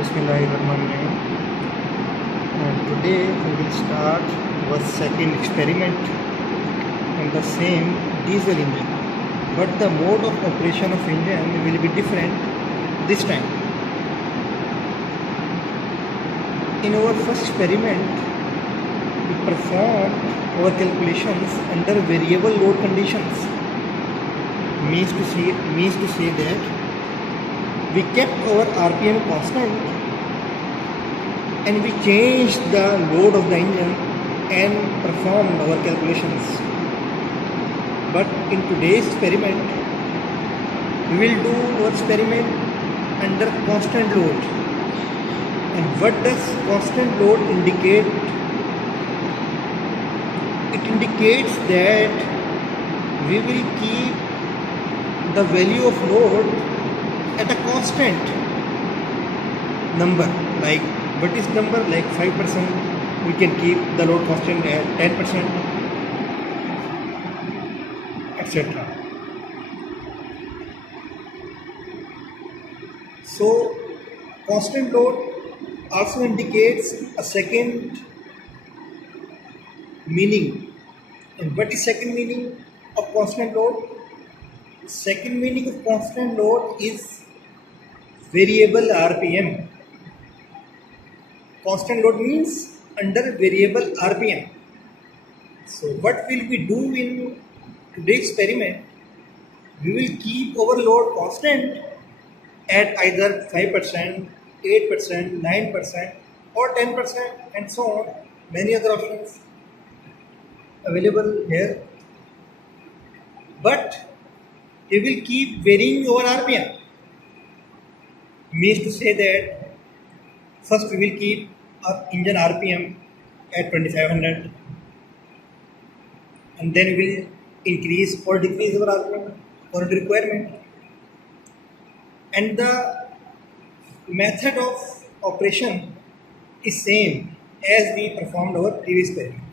Bismillahirrahmanirrahim. And today we will start our second experiment on the same diesel engine. But the mode of operation of engine will be different this time. In our first experiment, we performed our calculations under variable load conditions. Means to say that we kept our RPM constant and we changed the load of the engine and performed our calculations. But in today's experiment, we will do our experiment under constant load. And what does constant load indicate? It indicates that we will keep the value of load at a constant number. Like, what is number? Like 5%, we can keep the load constant at 10%, etc. So constant load also indicates a second meaning. And what is second meaning of constant load? Second meaning of constant load is variable RPM. Constant load means under variable RPM. So what will we do in today's experiment? We will keep our load constant at either 5%, 8%, 9% or 10% and so on. Many other options available here. But we will keep varying our RPM. Means to say that first we will keep our engine RPM at 2500 and then we will increase or decrease our RPM for requirement. And the method of operation is same as we performed our previous experiment.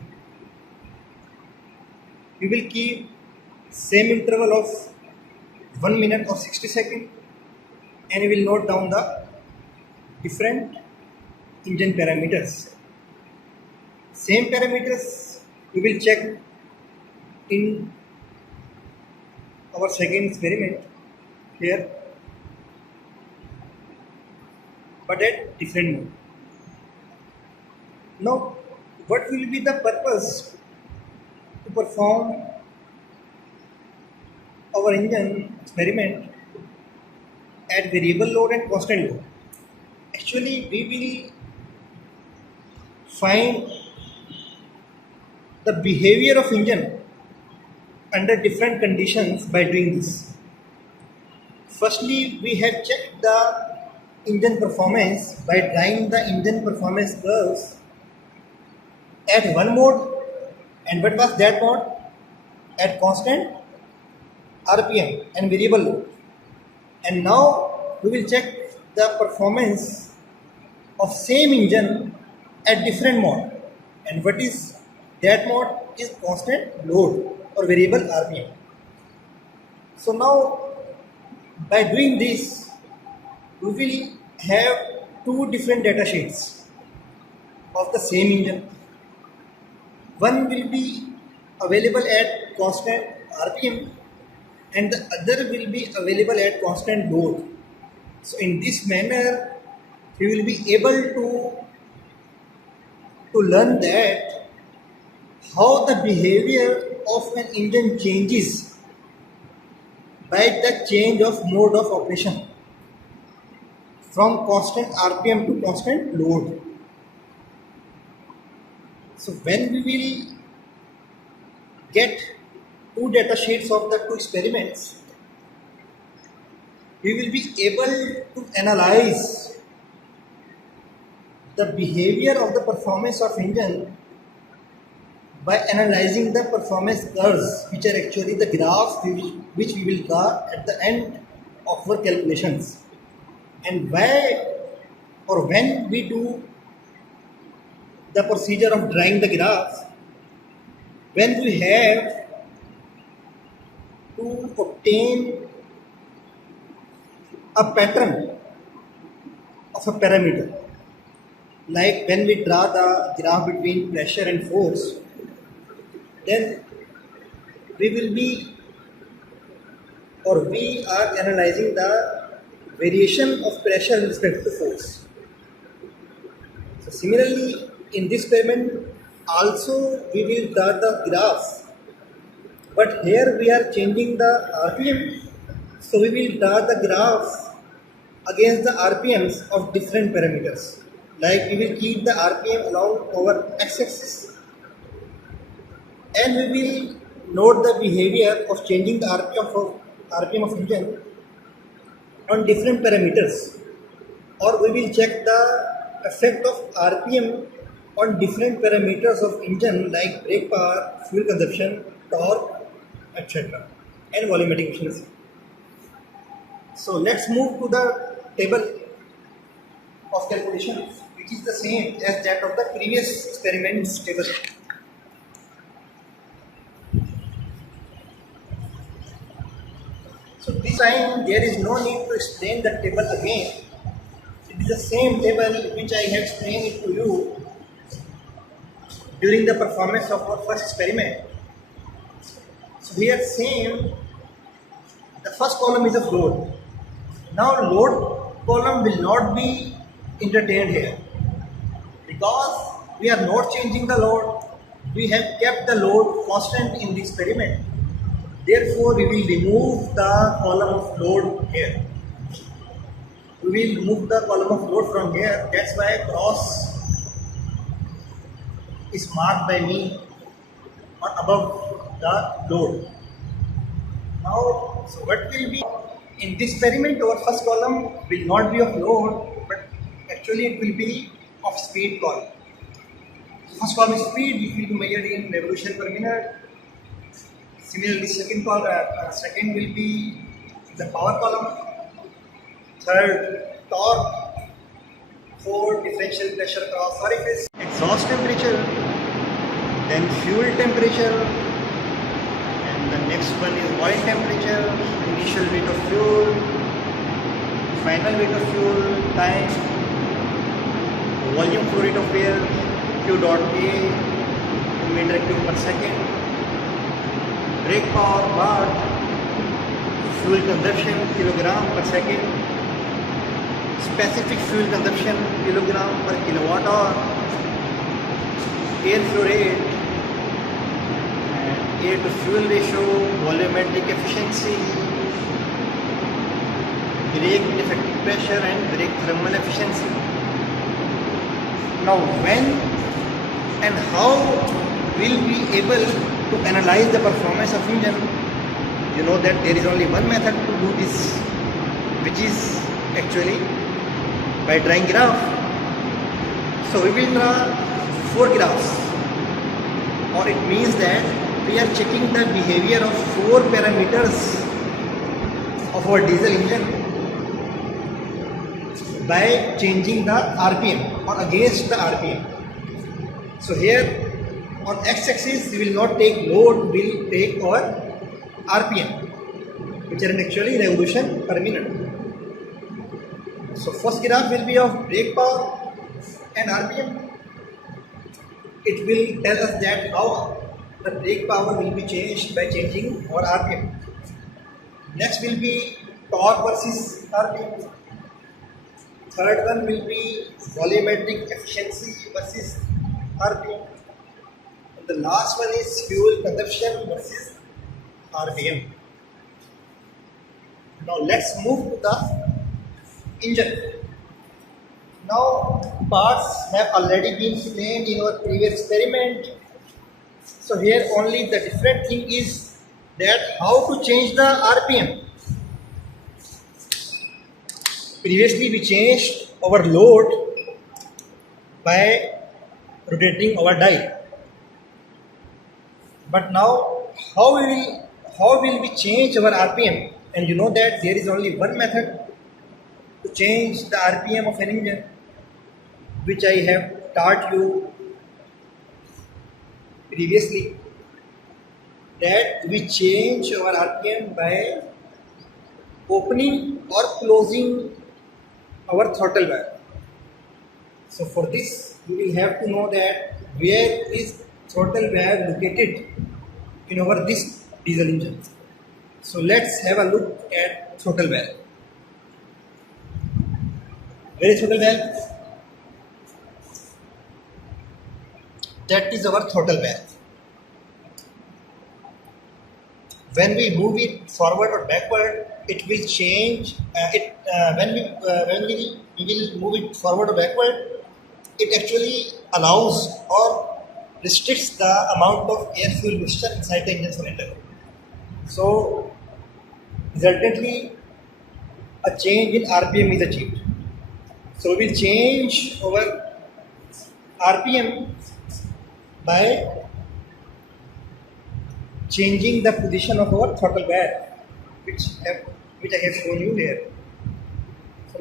We will keep same interval of 1 minute or 60 seconds and we will note down the different engine parameters. Same parameters we will check in our second experiment here, but at different mode. Now, what will be the purpose to perform our engine experiment at variable load and constant load? Actually, we will find the behavior of engine under different conditions by doing this. Firstly, we have checked the engine performance by drawing the engine performance curves at one mode. And what was that mode? At constant RPM and variable load. And now we will check the performance of same engine at different mode. And what is that mode? Is constant load or variable RPM. So now by doing this, we will have two different data sheets of the same engine. One will be available at constant RPM and the other will be available at constant load. So in this manner, we will be able to learn that how the behavior of an engine changes by the change of mode of operation from constant RPM to constant load. So when we will get two data sheets of the two experiments, we will be able to analyze the behavior of the performance of engine by analyzing the performance curves, which are actually the graphs which we will draw at the end of our calculations. And why or when we do the procedure of drawing the graph, when we have to obtain a pattern of a parameter. Like when we draw the graph between pressure and force, then we will be or we are analyzing the variation of pressure in respect to force. So similarly, in this experiment also we will draw the graph, but here we are changing the RPM. So we will draw the graph against the RPMs of different parameters. Like we will keep the RPM along our x-axis, and we will note the behavior of changing the RPM of engine on different parameters, or we will check the effect of RPM on different parameters of engine like brake power, fuel consumption, torque, etc., and volumetric efficiency. So let's move to the table of calculation, which is the same as that of the previous experiments table. So this time there is no need to explain the table again. It is the same table which I have explained it to you during the performance of our first experiment. So here same, the first column is of load. Now load column will not be entertained here because we are not changing the load. We have kept the load constant in the experiment. Therefore, we will remove the column of load here. We will remove the column of load from here. That's why cross is marked by me or above the load. Now, so what will be in this experiment? Our first column will not be of load, but actually it will be of speed column. First column is speed, which will be measured in revolution per minute. Similarly, second will be the power column. Third, torque. Fourth, differential pressure across orifice. Exhaust temperature. Then fuel temperature. And the next one is oil temperature. Initial weight of fuel. Final weight of fuel. Time. Volume flow rate of air. Q dot A. Meter cube per second. Brake power watt, fuel consumption kilogram per second, specific fuel consumption kilogram per kilowatt hour, air flow rate, and air to fuel ratio, volumetric efficiency, brake effective pressure and brake thermal efficiency. Now when and how will we able to analyze the performance of engine? You know that there is only one method to do this, which is actually by drawing graph. So we will draw 4 graphs, or it means that we are checking the behavior of 4 parameters of our diesel engine by changing the RPM or against the RPM. So here on x-axis we will not take load, we will take our RPM, which are actually revolution per minute. So first graph will be of brake power and RPM. It will tell us that how the brake power will be changed by changing our RPM. Next will be torque versus RPM. Third one will be volumetric efficiency versus RPM. The last one is fuel consumption versus RPM. Now let's move to the engine. Now parts have already been explained in our previous experiment. So here only the different thing is that how to change the RPM. Previously we changed our load by rotating our die. But now, how will we change our RPM? And you know that there is only one method to change the RPM of an engine, which I have taught you previously. That we change our RPM by opening or closing our throttle valve. So for this, you will have to know that where is throttle valve located in our this diesel engine. So let's have a look at throttle valve. Where is throttle valve? That is our throttle valve. When we move it forward or backward, it will change. When we will move it forward or backward, it actually allows or restricts the amount of air fuel mixture inside the engine cylinder. So resultantly, a change in RPM is achieved. So we will change our RPM by changing the position of our throttle valve, which I have shown you here. So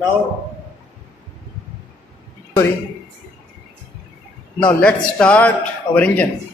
now let's start our engine.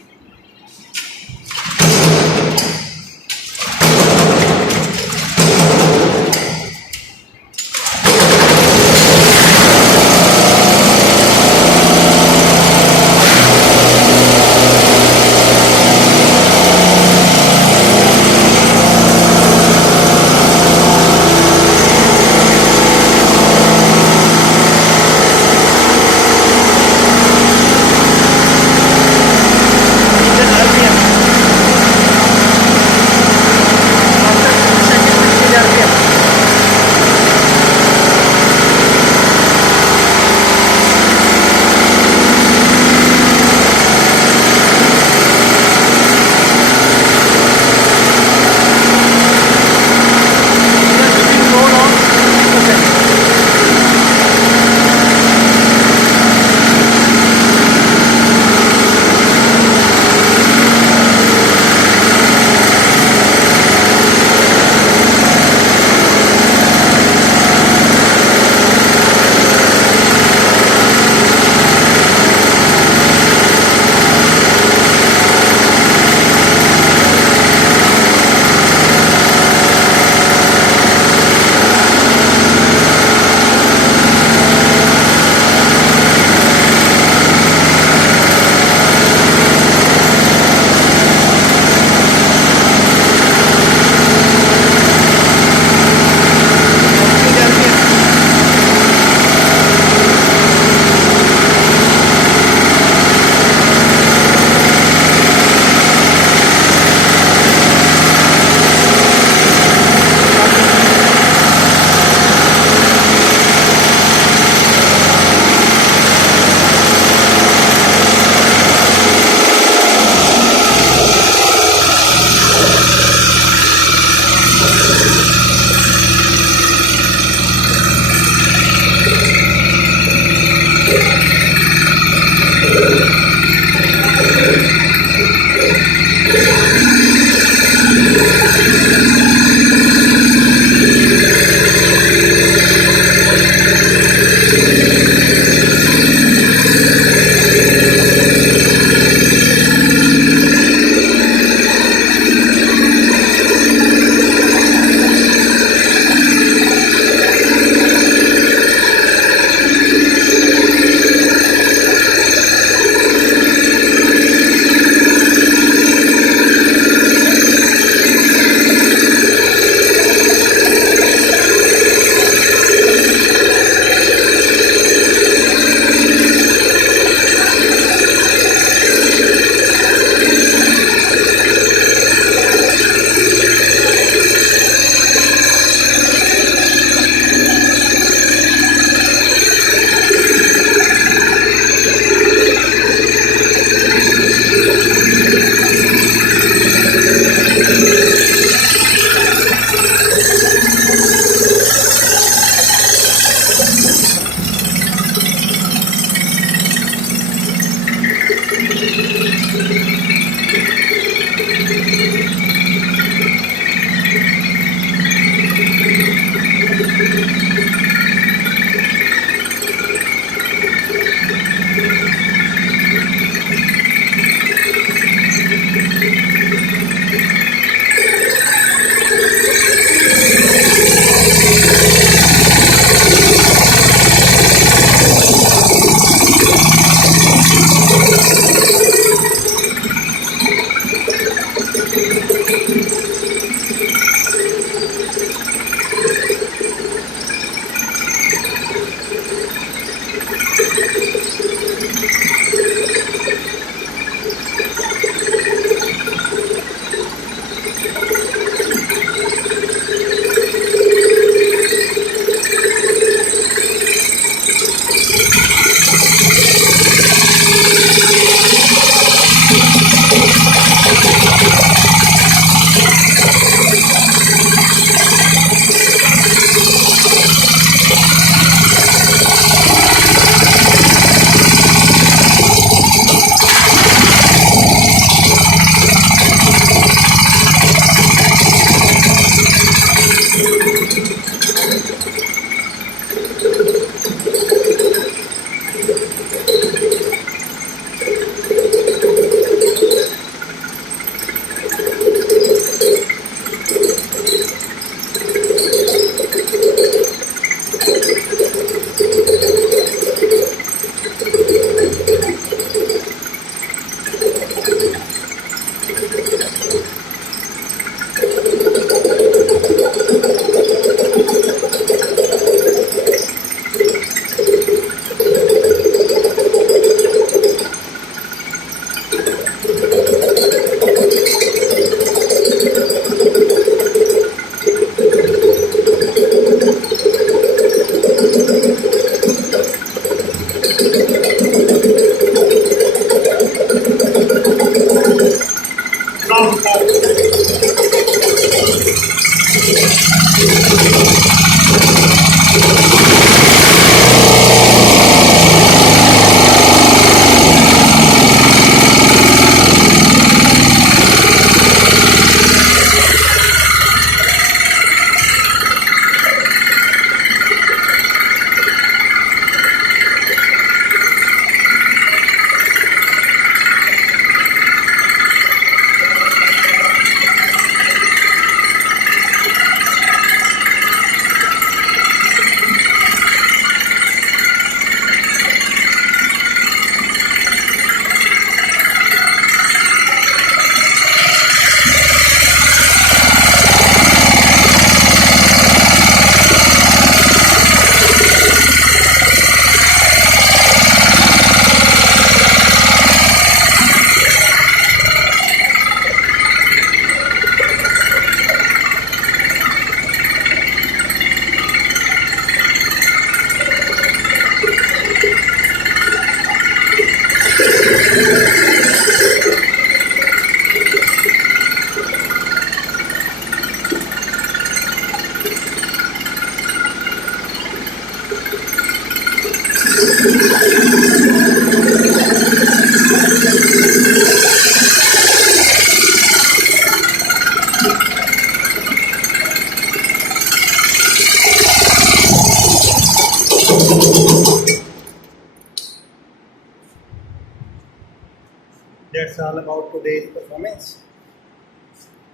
That's all about today's performance.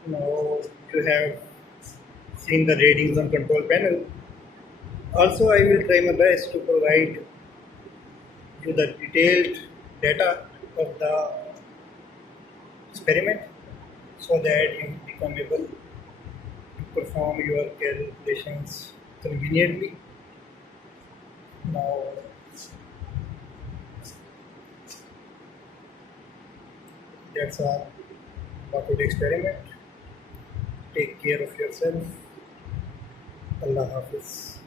Now you have seen the ratings on control panel. Also, I will try my best to provide you the detailed data of the experiment so that you become able to perform your calculations conveniently. Now, that's all about the experiment. Take care of yourself. Allah Hafiz.